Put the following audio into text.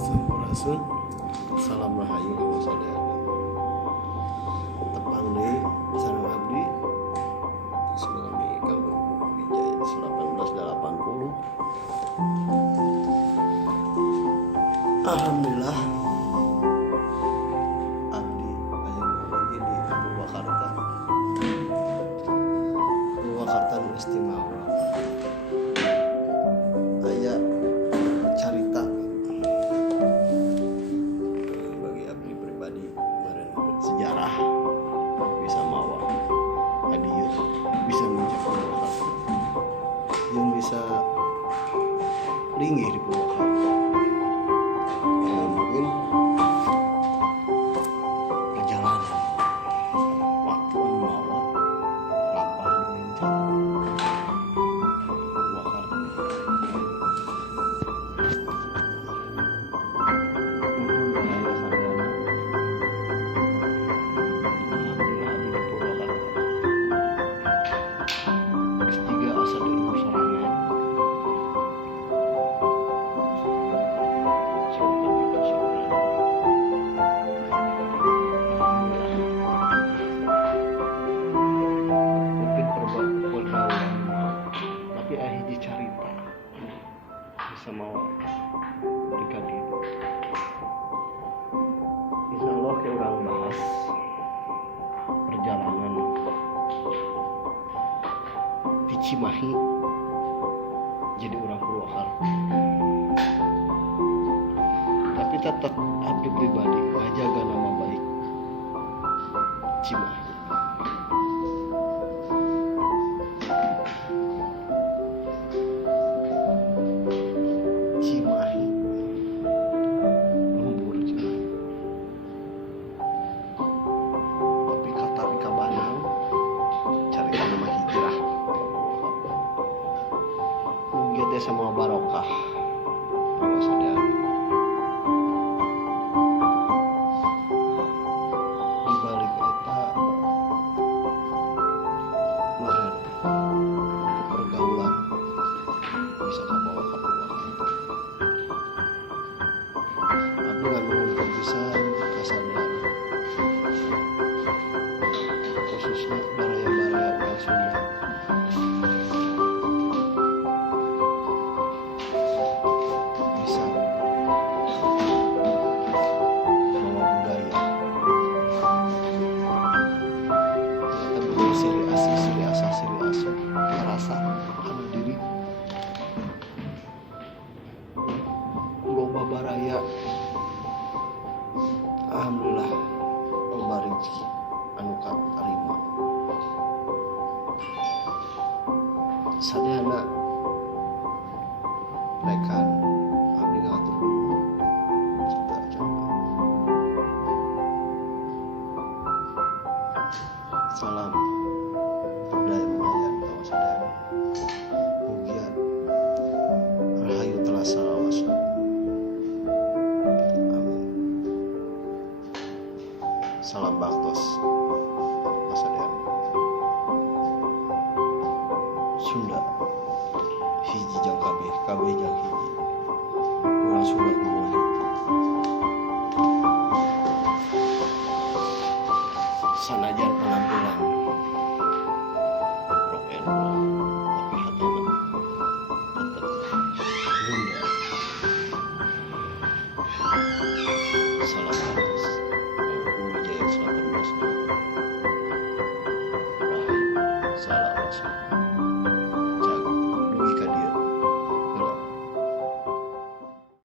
Sampurasun. Salam rahayu kalau sadaya. Tepang deui sareng abdi Tsunami Kampung Wijaya 1880. Alhamdulillah abdi aya lagi di Purwakarta. Purwakarta nu istimewa. Aya carita bagi abdi pribadi kemarin sejarah bisa mawa hadiah bisa menjadi Purwakarta yang bisa linggih di Purwakarta. Mungkin perjalanan waktu mawa lapar lincah Purwakarta. Sama berikan itu insya Allah kita orang bahas perjalanan di Cimahi jadi orang Purwakarta, tapi tetap abdi pribadi menjaga nama baik Cimahi. Semua barokah kalau sadar di balik eta meren pergaulan bisa kabawa ka Purwakarta. Abdi nganuhun pisan kasadar khususnya baraya-baraya urang Sunda. Rasa karena diri loba baraya. Alhamdulillah loba rezeki anu katarima sadayana rekan abdi ngatur cita coba salam budaya Mayan tawa sadayana mugian rahayu terasa lawas. Amin. Salam baktos sadayana Sunda hiji jang kabeh jang hiji urang Sunda dua hiji sanajan penampilan rock and roll tapi hatana tetap Sunda. Salam atas Kampung Wijaya 18 Rahayu salam